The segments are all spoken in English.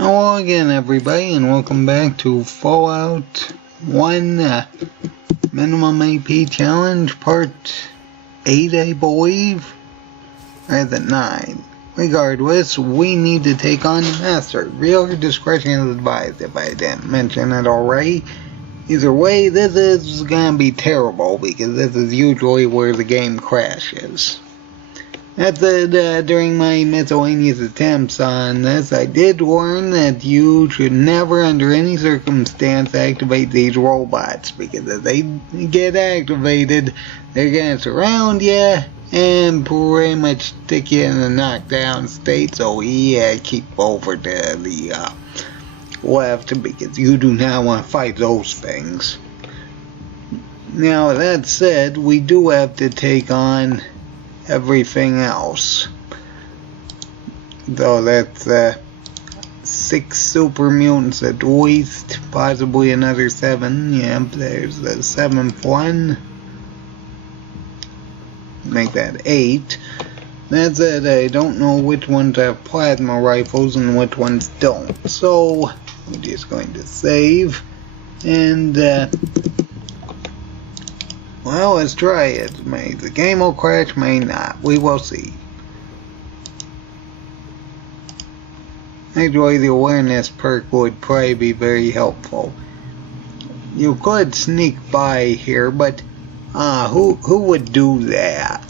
Hello again, everybody, and welcome back to Fallout 1 Minimum AP Challenge, Part 8, I believe, or is it 9? Regardless, we need to take on the Master. Real discretion is advised if I didn't mention it already. Either way, this is gonna be terrible, because this is usually where the game crashes. That's it, during my miscellaneous attempts on this, I did learn that you should never, under any circumstance, activate these robots, because if they get activated, they're gonna surround you and pretty much stick you in a knockdown state, so yeah, keep over to the left, because you do not want to fight those things. Now, that said, we do have to take on everything else. Though that's 6 super mutants at least, possibly another 7. Yep, there's the 7th one. Make that 8. That's it. I don't know which ones have plasma rifles and which ones don't. So, I'm just going to save. And, well, let's try it. The game will crash, may not. We will see. Actually, the awareness perk would probably be very helpful. You could sneak by here, but who would do that?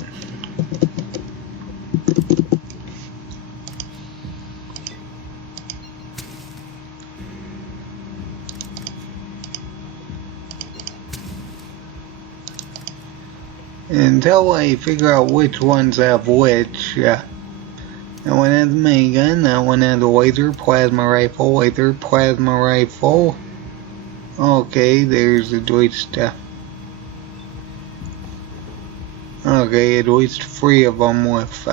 Until I figure out which ones have which. That one has a minigun, that one has a laser plasma rifle, laser plasma rifle. Okay, there's at least okay, at least 3 of them with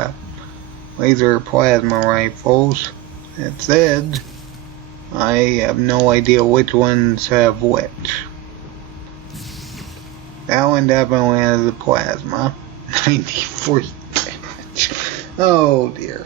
laser plasma rifles. That said, I have no idea which ones have which. That one definitely has the plasma. 93 damage. Oh dear.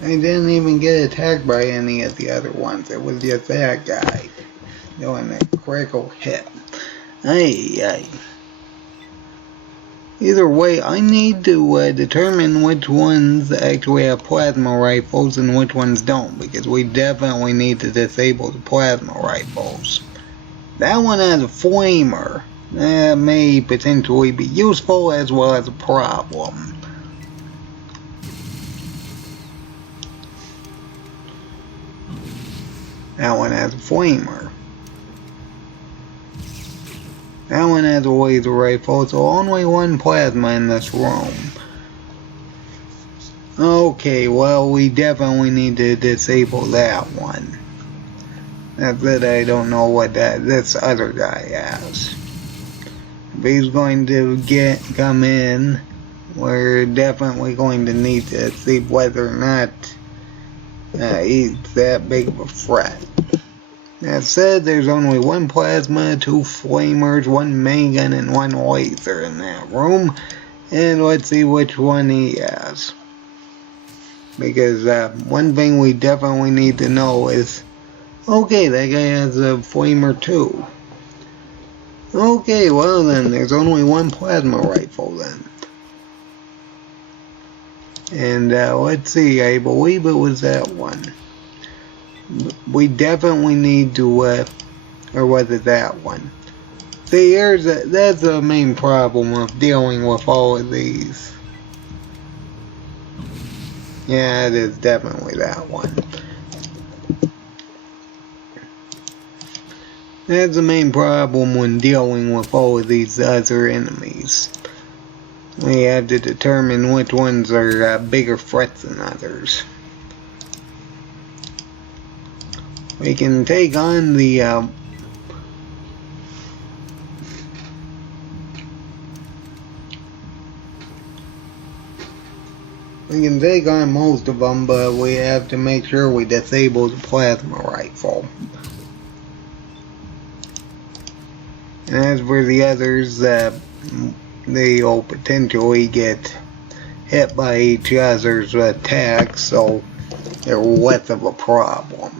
I didn't even get attacked by any of the other ones. It was just that guy doing a critical hit. Ay. Either way, I need to determine which ones actually have plasma rifles and which ones don't, because we definitely need to disable the plasma rifles. That one has a flamer. That may potentially be useful as well as a problem. That one has a flamer. That one has a laser rifle, so only one plasma in this room. Okay, well, we definitely need to disable that one. That's it, I don't know what this other guy has. If he's going to come in, we're definitely going to need to see whether or not he's that big of a threat. That said, there's only 1 plasma, 2 flamers, 1 minigun, and 1 laser in that room. And let's see which one he has. Because one thing we definitely need to know is, okay, that guy has a flamer too. Okay, well then, there's only 1 plasma rifle then. And let's see, I believe it was that one. We definitely need to, or was it that one? See, that's the main problem of dealing with all of these. Yeah, it is definitely that one. That's the main problem when dealing with all of these other enemies. We have to determine which ones are bigger threats than others. We can take on the We can take on most of them, but we have to make sure we disable the plasma rifle. And as for the others, they'll potentially get hit by each other's attacks, so they're less of a problem.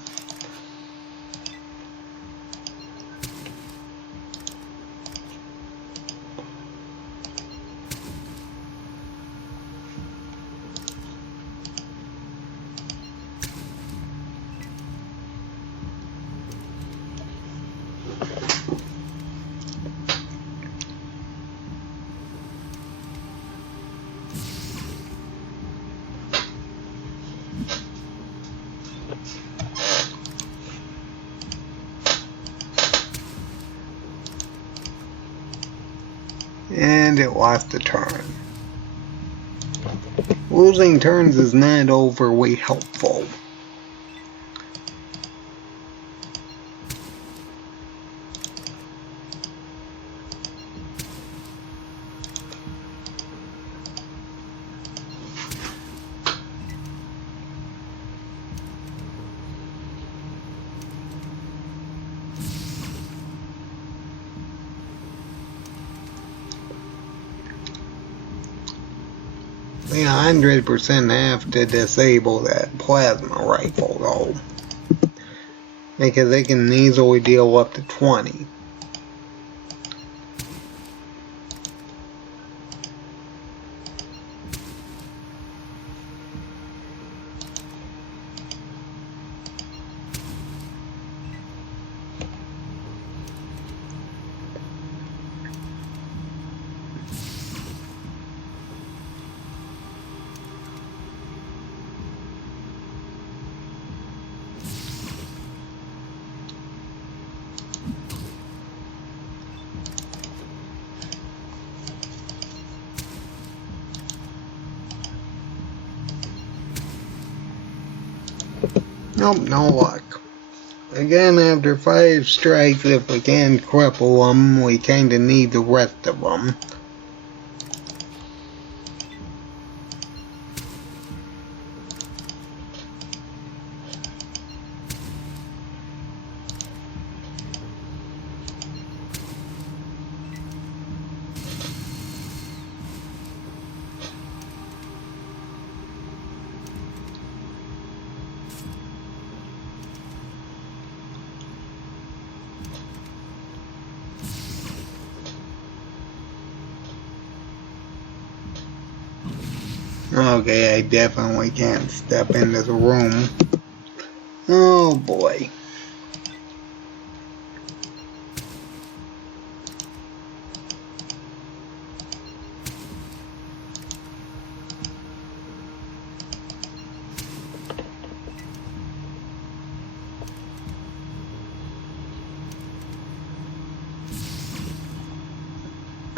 And it lost a turn. Losing turns is not overly helpful. We 100% have to disable that plasma rifle though, because it can easily deal up to 20. Nope, no luck. Again, after 5 strikes, if we can cripple them, we kinda need the rest of them. Okay, I definitely can't step into the room. Oh boy.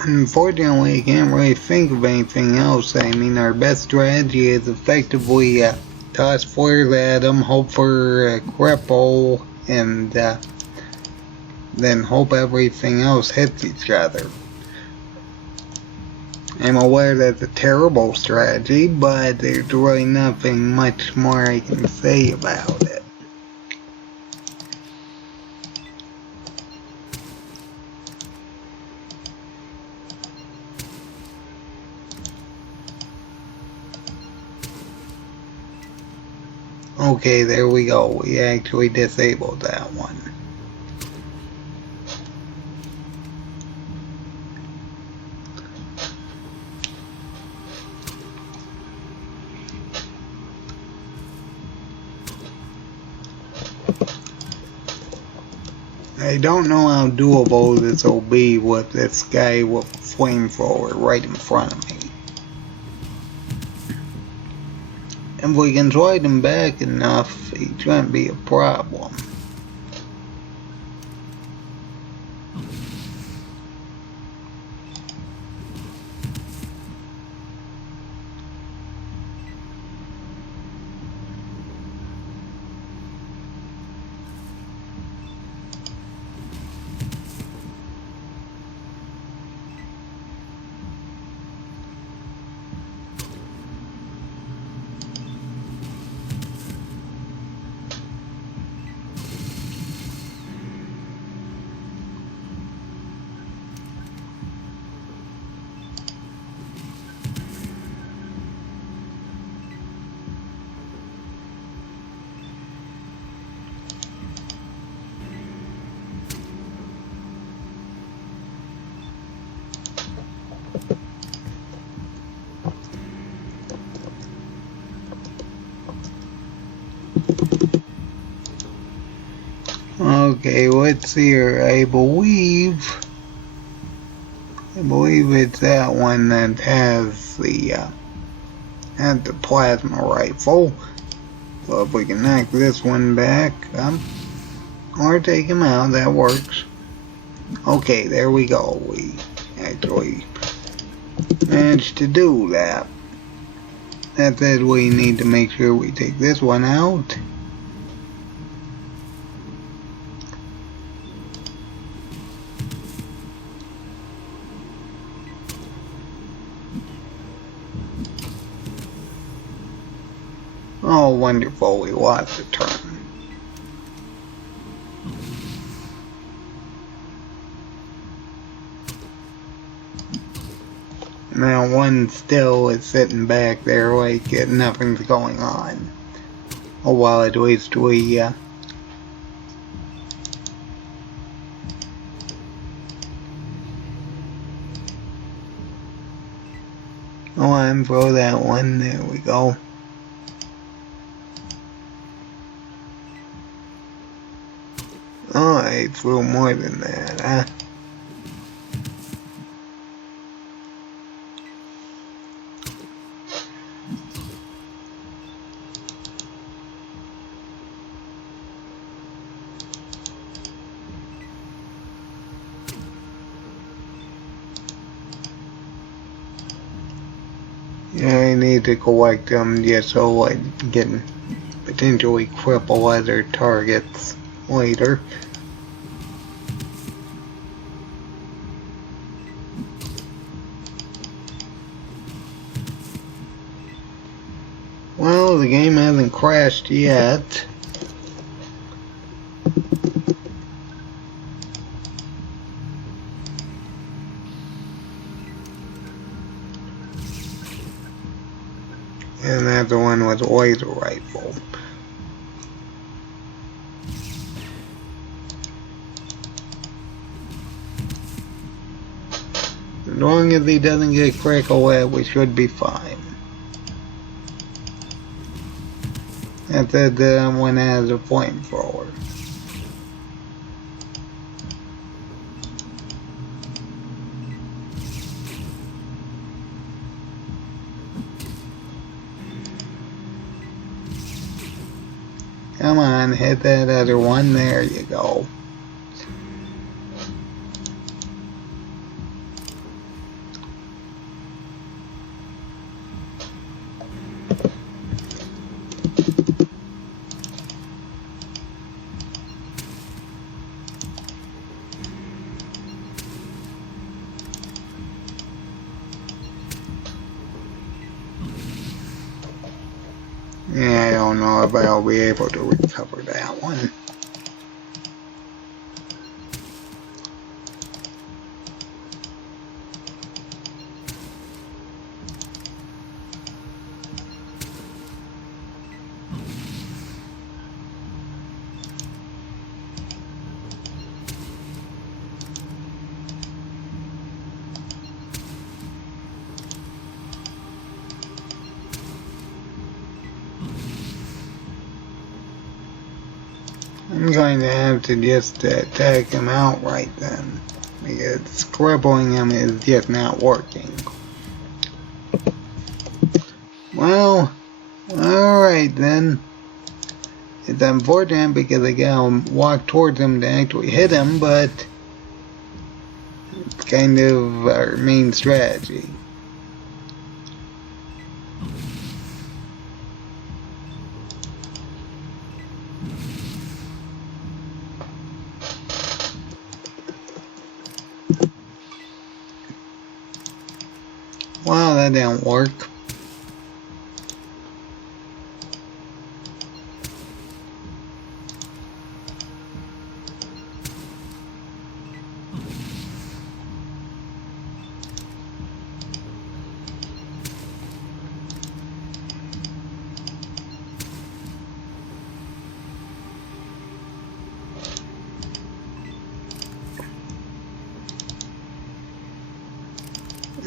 Unfortunately, I can't really think of anything else. I mean, our best strategy is effectively toss flares at them, hope for a cripple, and then hope everything else hits each other. I'm aware that's a terrible strategy, but there's really nothing much more I can say about it. Okay, there we go. We actually disabled that one. I don't know how doable this will be with this guy with a flamethrower right in front of me. If we can slide him back enough, he shouldn't be a problem. Okay, let's see here. I believe it's that one that has the plasma rifle. So if we can knock this one back or take him out, that works. Okay, there we go. We actually managed to do that. That said, we need to make sure we take this one out. Oh, wonderful, we lost a turn. Now one still is sitting back there like nothing's going on. Oh well, at least we oh, and throw that one, there we go. Oh, I threw more than that, huh? Yeah, I need to collect them just so I can potentially cripple other targets later. Well, the game hasn't crashed yet. And that's the one with the laser rifle. As long as he doesn't get crackle, we should be fine. That's the one that has a flamethrower. Come on, hit that other one. There you go. Yeah, I don't know if I'll be able to recover that one. I'm going to have to just attack him outright then, because crippling him is just not working. Well, alright then. It's unfortunate because I gotta walk towards him to actually hit him, but it's kind of our main strategy. Wow, that didn't work.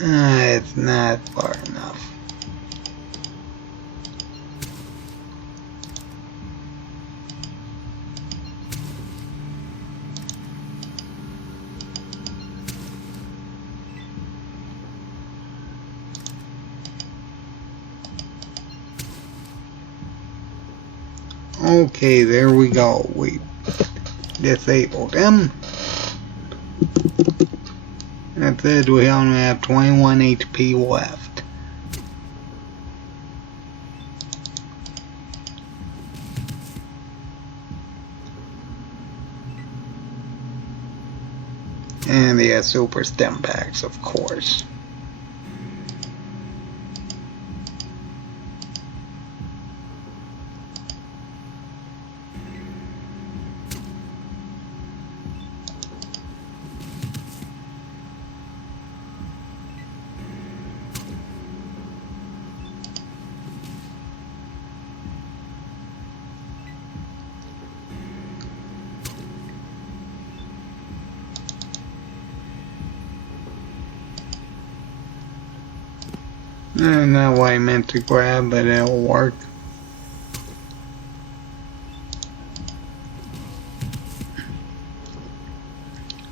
It's not far enough. Okay, there we go. We disabled him. That's it, we only have 21 HP left. And he has super stim packs, of course. Not what I meant to grab, but it'll work.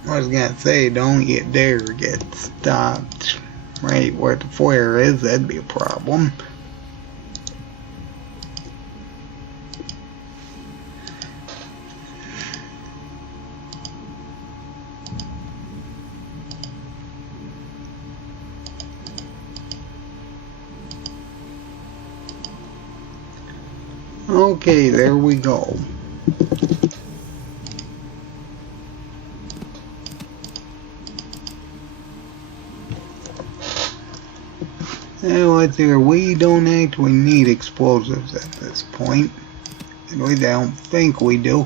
I was gonna say, don't you dare get stopped right where the flare is, that'd be a problem. Okay, there we go. Now, we don't actually need explosives at this point. At least I don't think we do.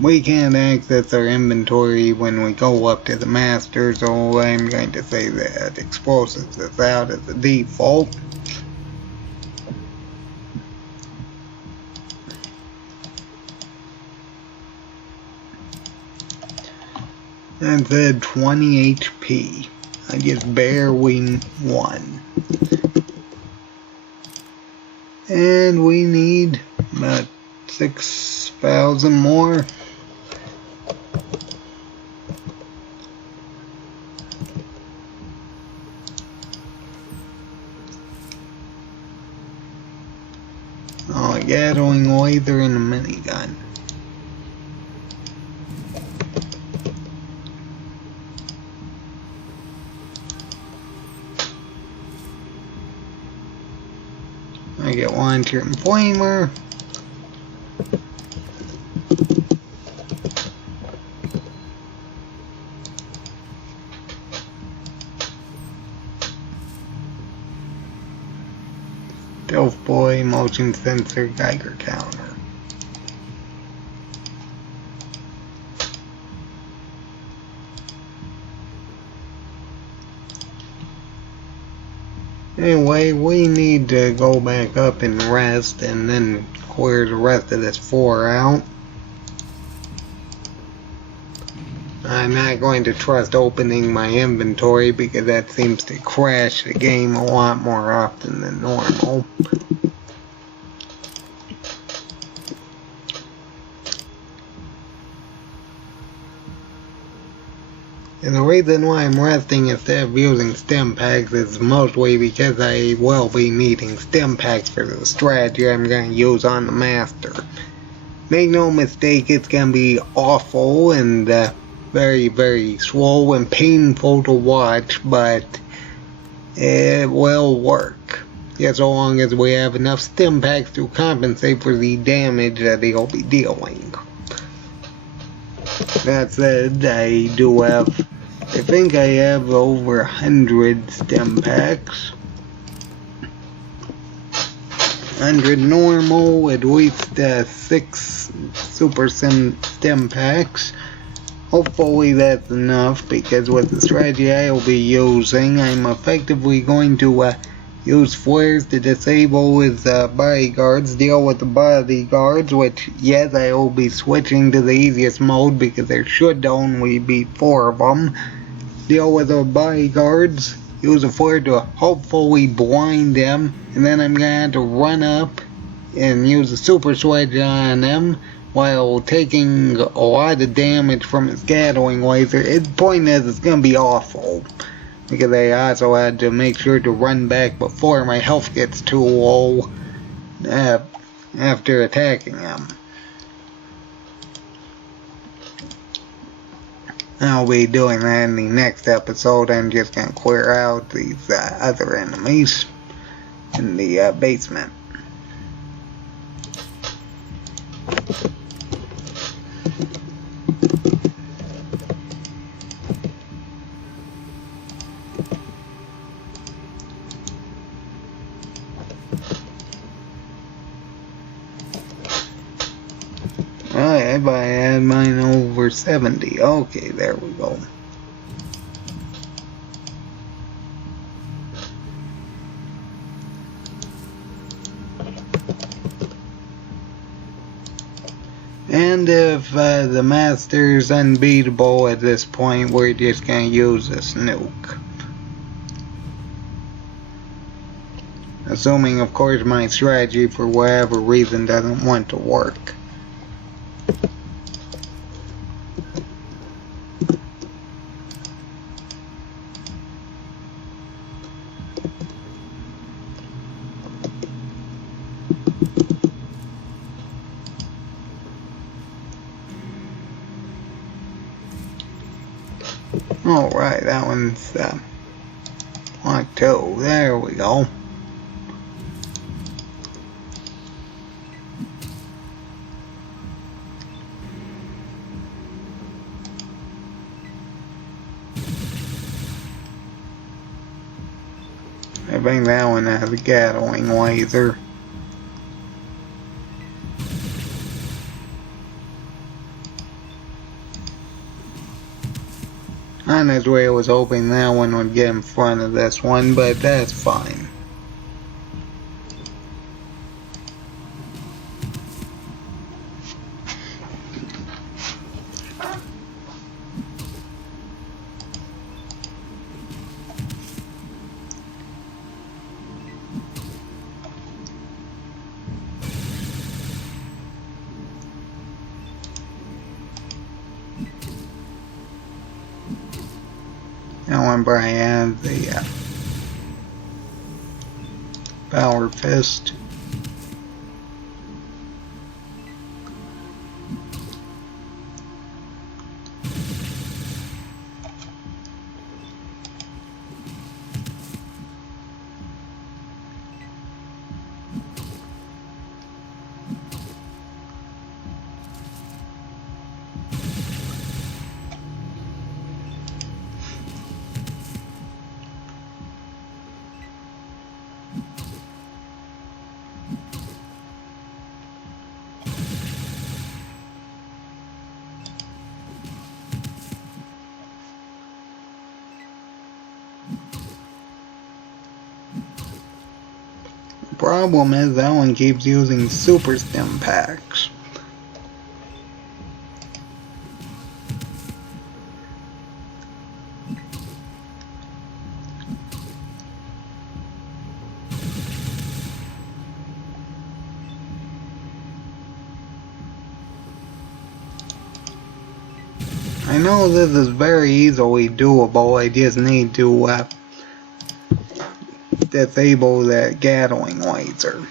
We can't access our inventory when we go up to the master, so I'm going to say that explosives is out as a default. That said 20 HP. I just barely won. And we need about 6,000 more. Oh, a Gatling laser and a minigun. I get launcher and flamer. Stealth boy, motion sensor, Geiger counter. Anyway, we need to go back up and rest and then clear the rest of this floor out. I'm not going to trust opening my inventory because that seems to crash the game a lot more often than normal. And the reason why I'm resting instead of using stim packs is mostly because I will be needing stim packs for the strategy I'm going to use on the master. Make no mistake, it's going to be awful and very, very slow and painful to watch, but it will work. Just so long as we have enough stim packs to compensate for the damage that he'll be dealing. That said, I think I have over 100 stim packs. 100 normal, at least 6 super stim packs. Hopefully that's enough, because with the strategy I will be using, I'm effectively going to use flares to disable his bodyguards, deal with the bodyguards, which, yes, I will be switching to the easiest mode because there should only be 4 of them. Deal with the bodyguards, use a flare to hopefully blind them, and then I'm going to have to run up and use a super switch on them while taking a lot of damage from his Gatling laser. The point is, it's going to be awful. Because I also had to make sure to run back before my health gets too low. after attacking him. I'll be doing that in the next episode. I'm just gonna clear out these other enemies in the basement. Alright, I had mine over 70. Okay, there we go. And if the master's unbeatable at this point, we're just gonna use this nuke. Assuming, of course, my strategy for whatever reason doesn't want to work. Alright, that one's locked too. There we go. I think that one has a Gatling laser. Honestly, I was hoping that one would get in front of this one, but that's fine. Now remember I have the Power Fist. Problem is that one keeps using super stim packs. I know this is very easily doable. I just need to disable that Gatling laser.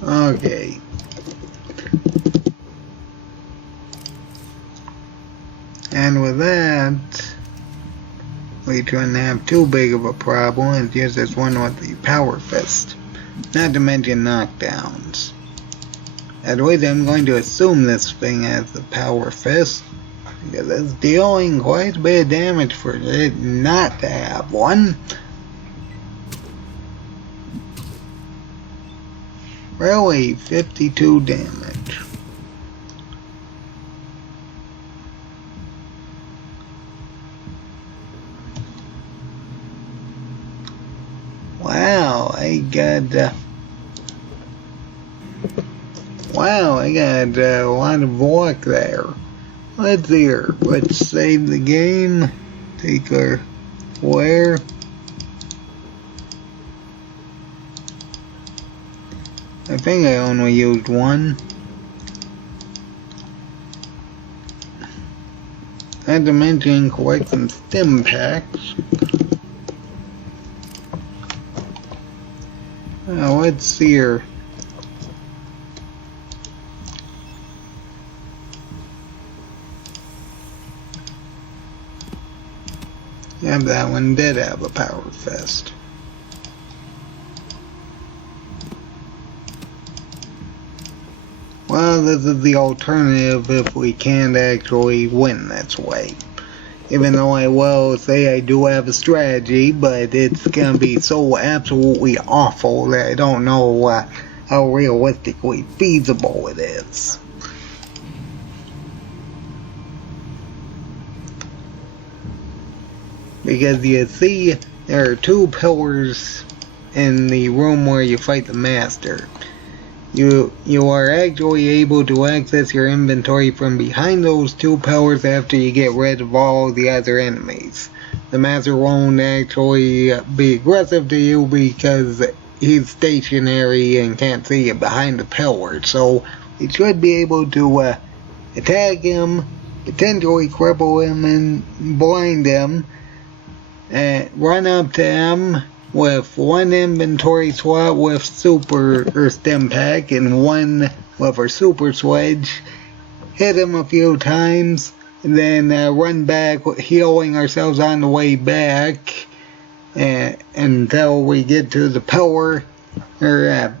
Okay. And with that, we shouldn't have too big of a problem. It's just this one with the Power Fist. Not to mention knockdowns. At least I'm going to assume this thing has the Power Fist, because it's dealing quite a bit of damage for it not to have one. Really, 52 damage. Wow, I got... wow, Wow, I got a lot of luck there. Let's hear. Let's save the game. Take our flare. I think I only used one. Not to mention collect some stim packs. Let's see here. Yeah, that one did have a power fest. Well, this is the alternative if we can't actually win this way. Even though I will say I do have a strategy, but it's gonna be so absolutely awful that I don't know how realistically feasible it is. Because you see, there are two pillars in the room where you fight the master. You are actually able to access your inventory from behind those two pillars after you get rid of all the other enemies. The master won't actually be aggressive to you because he's stationary and can't see you behind the pillar. So you should be able to attack him, potentially cripple him and blind him, and run up to him with one inventory slot with super or stim pack and one with our super switch, hit him a few times, and then run back, healing ourselves on the way back until we get to the pillar, or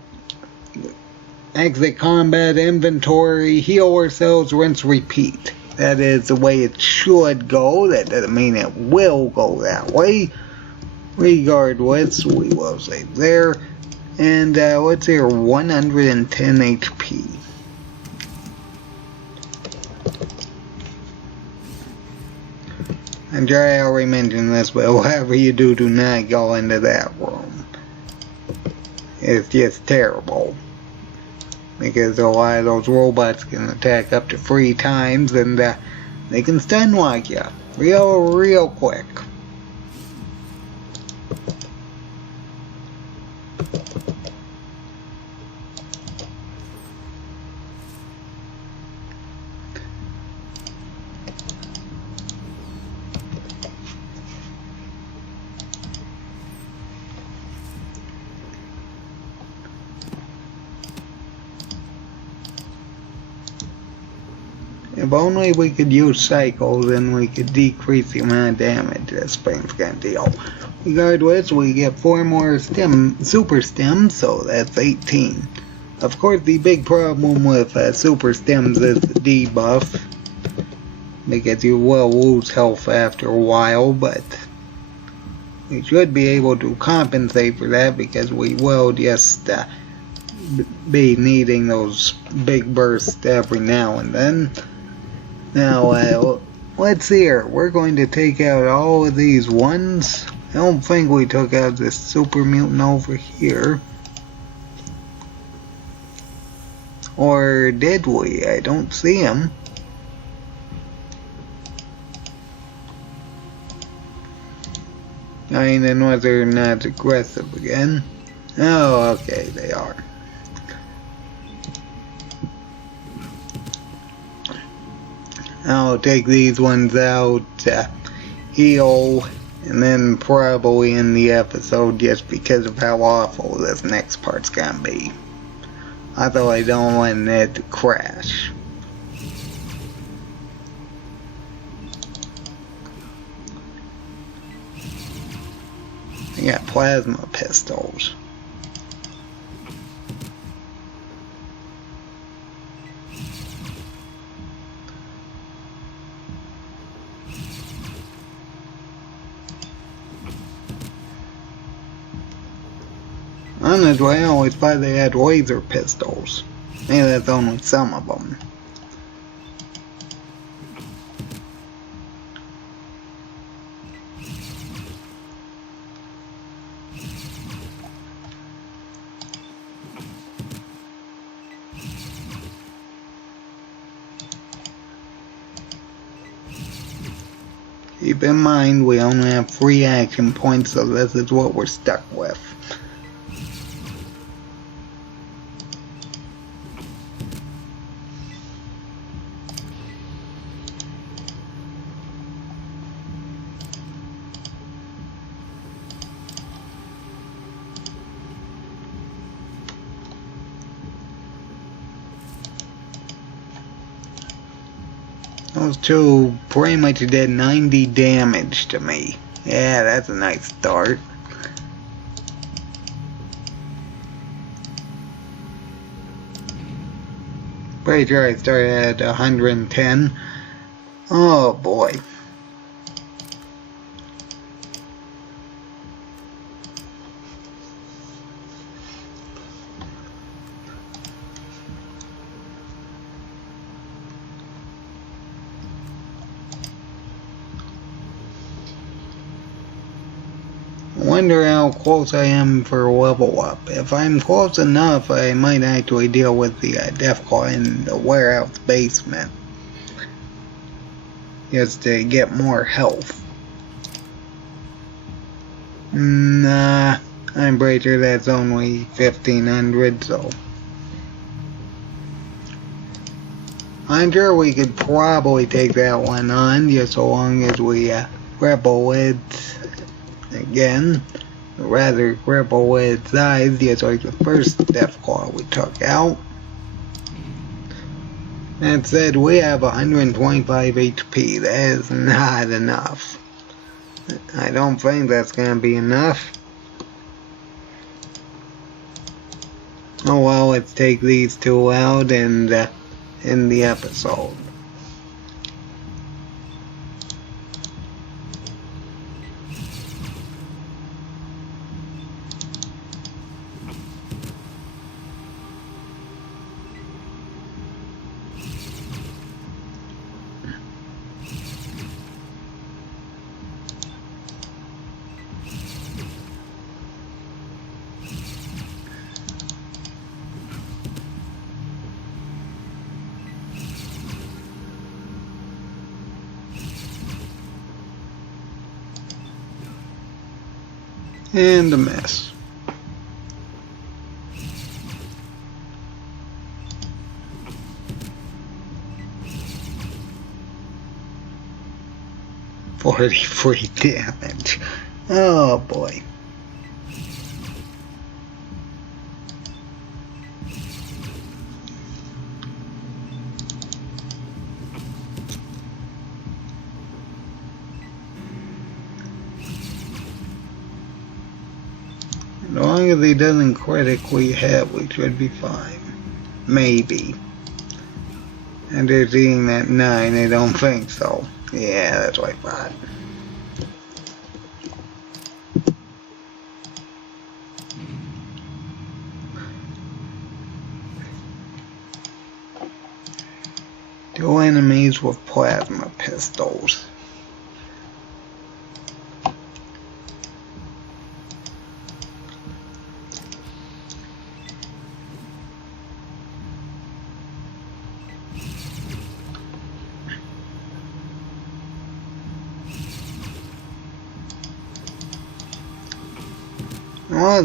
exit combat, inventory, heal ourselves, rinse, repeat. That is the way it should go. That doesn't mean it will go that way. Regardless, we will save there. And let's see, 110 HP. And I already mentioned this, but whatever you do, do not go into that room. It's just terrible. Because a lot of those robots can attack up to 3 times, and they can stun lock you real quick. If only we could use cycles, then we could decrease the amount of damage this thing's gonna deal. Regardless, we get 4 more super stems, so that's 18. Of course, the big problem with super stems is the debuff, because you will lose health after a while, but we should be able to compensate for that because we will just be needing those big bursts every now and then. Now, let's see here. We're going to take out all of these ones. I don't think we took out this super mutant over here. Or did we? I don't see him. I mean, unless they're not aggressive again. Oh, okay, they are. I'll take these ones out, heal, and then probably end the episode just because of how awful this next part's gonna be. Although I don't want it to crash. I got plasma pistols. Honestly, I always thought they had laser pistols. Maybe that's only some of them. Keep in mind we only have 3 action points, so this is what we're stuck with. Those two pretty much did 90 damage to me. Yeah, that's a nice start. Pretty sure I started at 110. Oh boy. Wonder how close I am for level up. If I'm close enough, I might actually deal with the Deathclaw in the warehouse basement. Just to get more health. Nah, I'm pretty sure that's only 1500, so... I'm sure we could probably take that one on, just so long as we grapple it again. Rather grapple with its eyes, just like the first Deathclaw we took out. That said, we have 125 HP. That is not enough. I don't think that's going to be enough. Oh well, let's take these two out and end the episode. And a miss. .43 damage. Oh boy. As long as he doesn't critically hit, we should be fine. Maybe. And they're seeing that 9, I don't think so. Yeah, that's what I thought. Two enemies with plasma pistols. Well,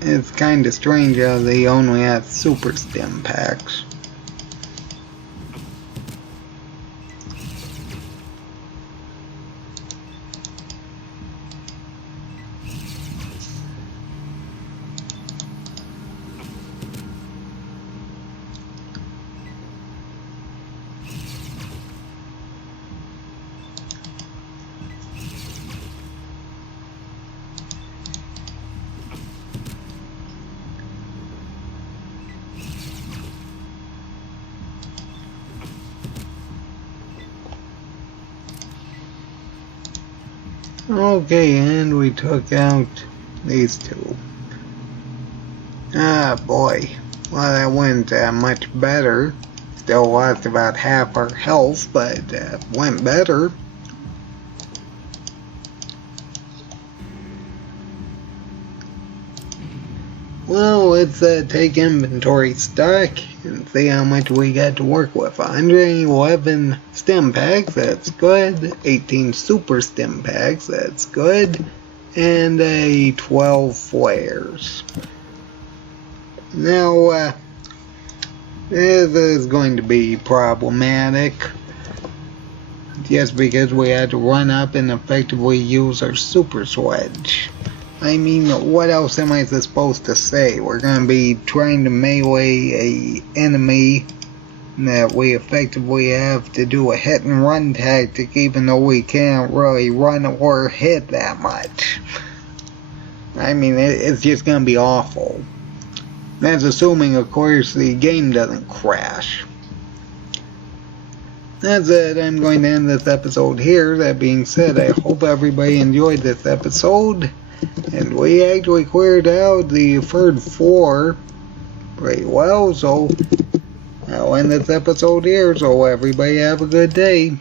it's kind of strange how they only have super stim packs. Okay, and we took out these two. Ah, boy. Well, that went much better. Still lost about half our health, but went better. Well, Now let's take inventory stock and see how much we got to work with. 111 stim packs, that's good. 18 super stim packs, that's good. And 12 flares. Now, this is going to be problematic. Just because we had to run up and effectively use our super sledge. I mean, what else am I supposed to say? We're going to be trying to melee a enemy that we effectively have to do a hit and run tactic, even though we can't really run or hit that much. I mean, it's just going to be awful. That's assuming, of course, the game doesn't crash. That's it. I'm going to end this episode here. That being said, I hope everybody enjoyed this episode. And we actually cleared out the third floor pretty well, so I'll end this episode here. So everybody have a good day.